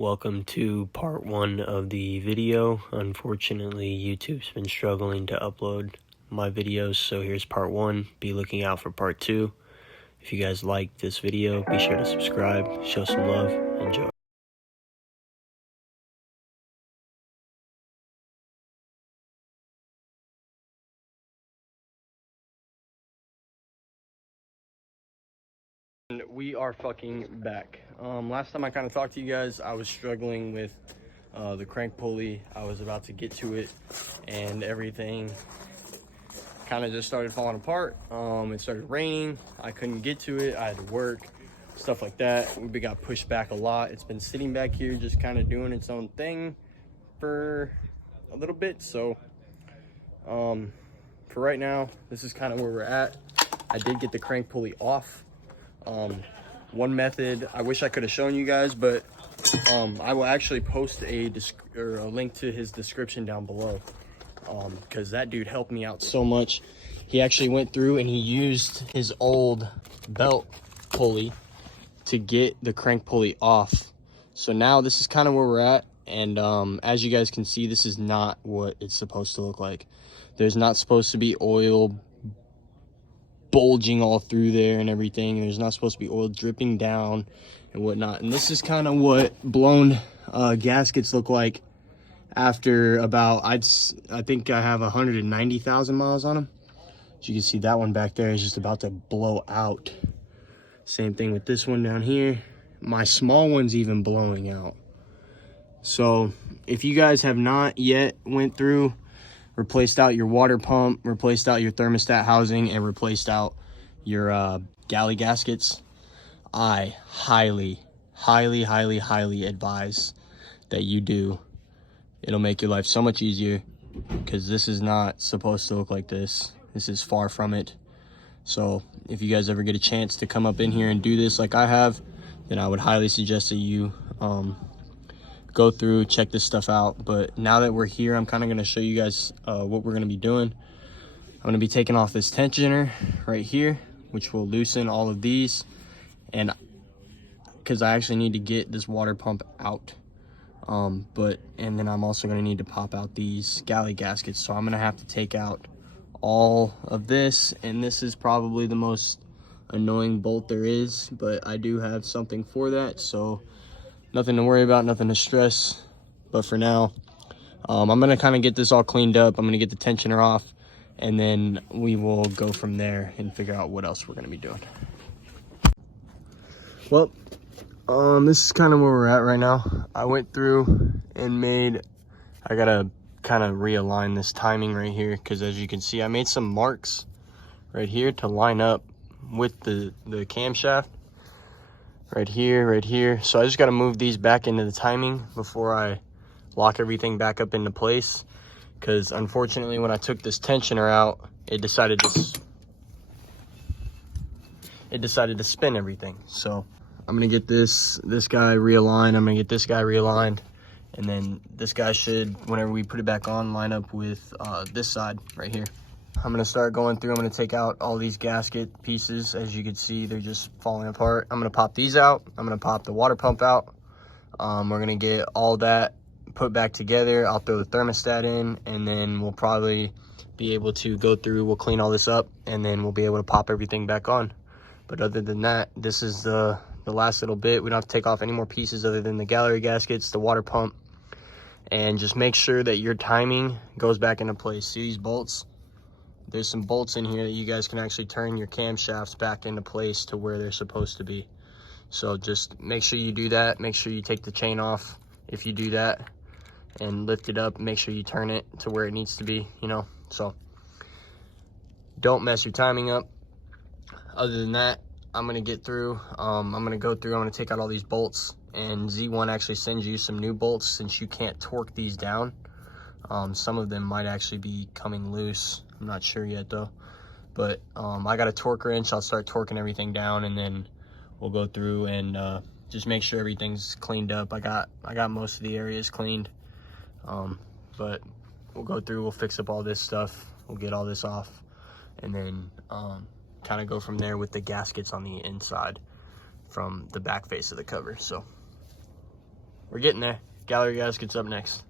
Welcome to part 1 of the video. Unfortunately, YouTube's been struggling to upload my videos, so here's part 1. Be looking out for part 2. If you guys like this video, be sure to subscribe, show some love, enjoy. And we are fucking back. Last time I kind of talked to you guys, I was struggling with the crank pulley. I was about to get to it and everything kind of just started falling apart. It started raining. I couldn't get to it. I had to work, stuff like that. We got pushed back a lot. It's been sitting back here just kind of doing its own thing for a little bit. So for right now, this is kind of where we're at. I did get the crank pulley off. One method, I wish I could have shown you guys, but I will actually post a link to his description down below, because that dude helped me out so much. He actually went through and he used his old belt pulley to get the crank pulley off. So now this is kind of where we're at, and as you guys can see, this is not what it's supposed to look like. There's not supposed to be oil bulging all through there and everything. There's not supposed to be oil dripping down and whatnot. And this is kind of what blown gaskets look like after about, I think I have 190,000 miles on them. As you can see, that one back there is just about to blow out. Same thing with this one down here. My small one's even blowing out. So if you guys have not yet went through, replaced out your water pump, replaced out your thermostat housing, and replaced out your galley gaskets, I highly advise that you do. It'll make your life so much easier, because this is not supposed to look like this. This is far from it. So if you guys ever get a chance to come up in here and do this like I have, then I would highly suggest that you go through, check this stuff out. But now that we're here, I'm kind of going to show you guys what we're going to be doing. I'm going to be taking off this tensioner right here, which will loosen all of these, and because I actually need to get this water pump out, and then I'm also going to need to pop out these galley gaskets. So I'm going to have to take out all of this, and this is probably the most annoying bolt there is, but I do have something for that, so nothing to worry about, nothing to stress. But for now, I'm gonna kind of get this all cleaned up. I'm gonna get the tensioner off, and then we will go from there and figure out what else we're gonna be doing. Well, this is kind of where we're at right now. I went through and I gotta kind of realign this timing right here, because as you can see, I made some marks right here to line up with the camshaft. Right here. So I just got to move these back into the timing before I lock everything back up into place, because unfortunately when I took this tensioner out, it decided to spin everything. So I'm gonna get this guy realigned, I'm gonna get this guy realigned, and then this guy should, whenever we put it back on, line up with this side right here. I'm gonna start going through. I'm gonna take out all these gasket pieces. As you can see, they're just falling apart. I'm gonna pop these out. I'm gonna pop the water pump out. We're gonna get all that put back together. I'll throw the thermostat in, and then we'll probably be able to go through, we'll clean all this up, and then we'll be able to pop everything back on. But other than that, this is the last little bit. We don't have to take off any more pieces other than the gallery gaskets, the water pump, and just make sure that your timing goes back into place. See these bolts? There's some bolts in here that you guys can actually turn your camshafts back into place to where they're supposed to be. So just make sure you do that. Make sure you take the chain off if you do that and lift it up. Make sure you turn it to where it needs to be, you know. So don't mess your timing up. Other than that, I'm gonna get through. I'm gonna take out all these bolts, and Z1 actually sends you some new bolts since you can't torque these down. Some of them might actually be coming loose. I'm not sure yet though, but I got a torque wrench. I'll start torquing everything down, and then we'll go through and just make sure everything's cleaned up. I got most of the areas cleaned, but we'll go through, we'll fix up all this stuff, we'll get all this off, and then kind of go from there with the gaskets on the inside from the back face of the cover. So we're getting there. Gallery gaskets up next.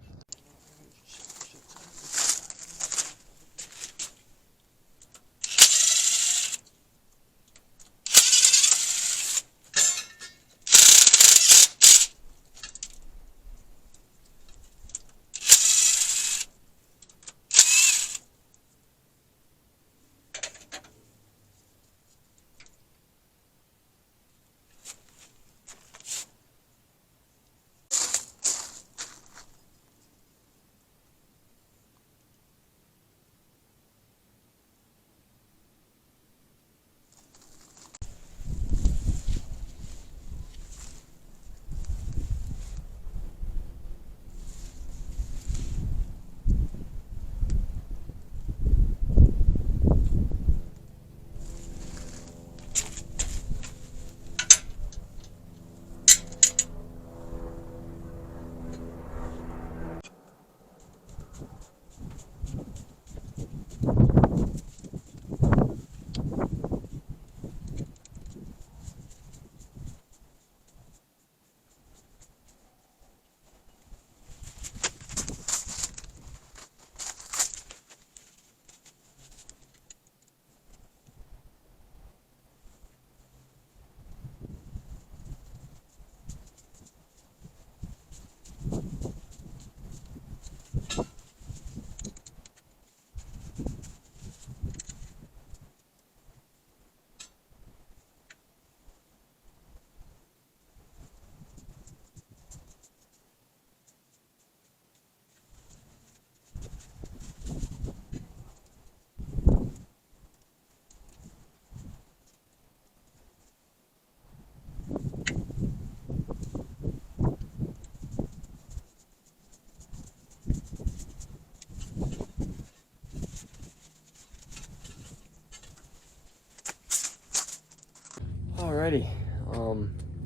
Alrighty,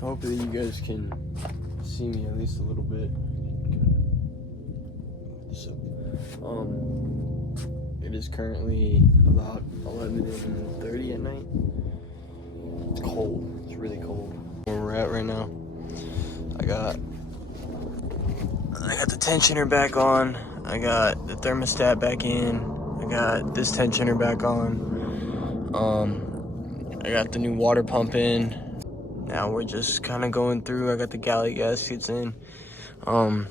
hopefully you guys can see me at least a little bit. So, it is currently about 11:30 at night. It's cold, it's really cold. Where we're at right now, I got the tensioner back on, I got the thermostat back in, I got this tensioner back on, I got the new water pump in. Now we're just kind of going through. I got the galley gaskets in. I'm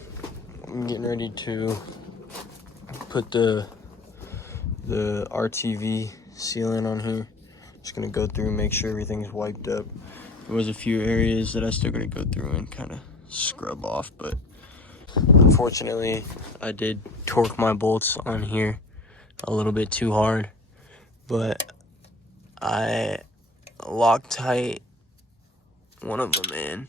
getting ready to put the RTV sealant on here. Just gonna go through and make sure everything's wiped up. There was a few areas that I still gotta go through and kind of scrub off, but unfortunately I did torque my bolts on here a little bit too hard, but I Loctite one of them in,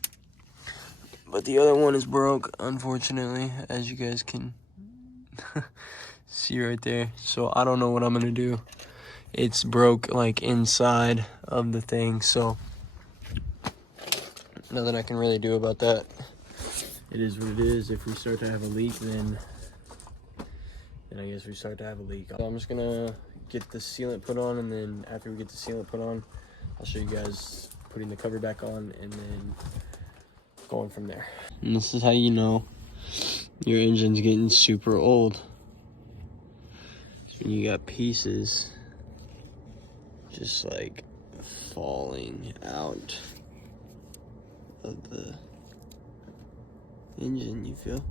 but the other one is broke, unfortunately, as you guys can see right there. So I don't know what I'm gonna do. It's broke like inside of the thing, so nothing I can really do about that. It is what it is. If we start to have a leak, then I guess we start to have a leak. So I'm just gonna get the sealant put on, and then after we get the sealant put on, I'll show you guys putting the cover back on and then going from there. And this is how you know your engine's getting super old. When you got pieces just like falling out of the engine, you feel?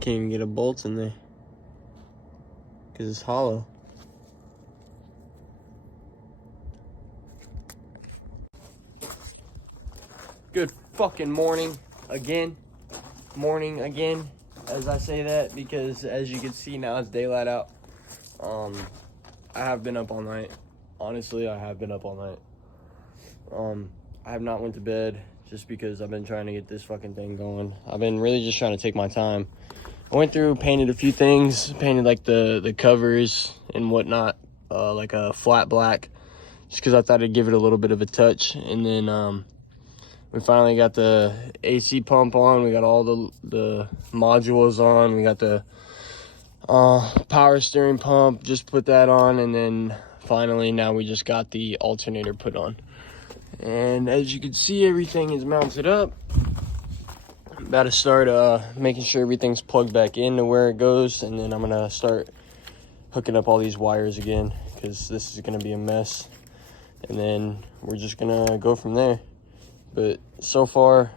Can't even get a bolt in there because it's hollow. Good fucking morning again, as I say that, because as you can see now it's daylight out. I have been up all night. Honestly, I have been up all night. I have not went to bed just because I've been trying to get this fucking thing going. I've been really just trying to take my time. I went through, painted a few things, painted like the covers and whatnot, like a flat black, just because I thought it'd give it a little bit of a touch. And then we finally got the AC pump on. We got all the modules on. We got the power steering pump, just put that on. And then finally now we just got the alternator put on. And as you can see, everything is mounted up. about to start making sure everything's plugged back into where it goes, and then I'm gonna start hooking up all these wires again, because this is gonna be a mess, and then we're just gonna go from there. But so far,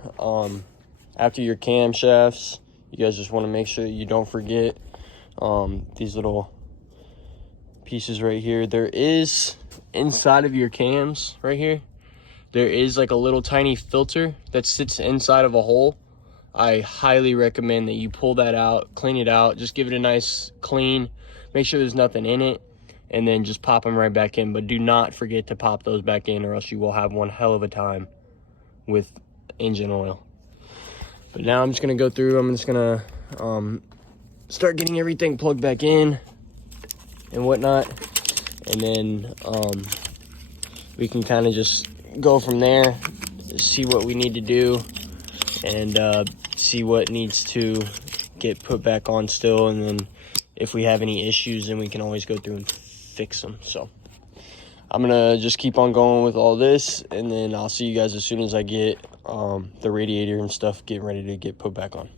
after your camshafts, you guys just want to make sure you don't forget these little pieces right here. There is, inside of your cams right here, there is like a little tiny filter that sits inside of a hole. I highly recommend that you pull that out, clean it out, just give it a nice clean, make sure there's nothing in it, and then just pop them right back in. But do not forget to pop those back in, or else you will have one hell of a time with engine oil. But now I'm just gonna go through, I'm just gonna start getting everything plugged back in and whatnot, and then we can kind of just go from there, see what we need to do, and see what needs to get put back on still, and then if we have any issues, then we can always go through and fix them. So I'm gonna just keep on going with all this, and then I'll see you guys as soon as I get the radiator and stuff getting ready to get put back on.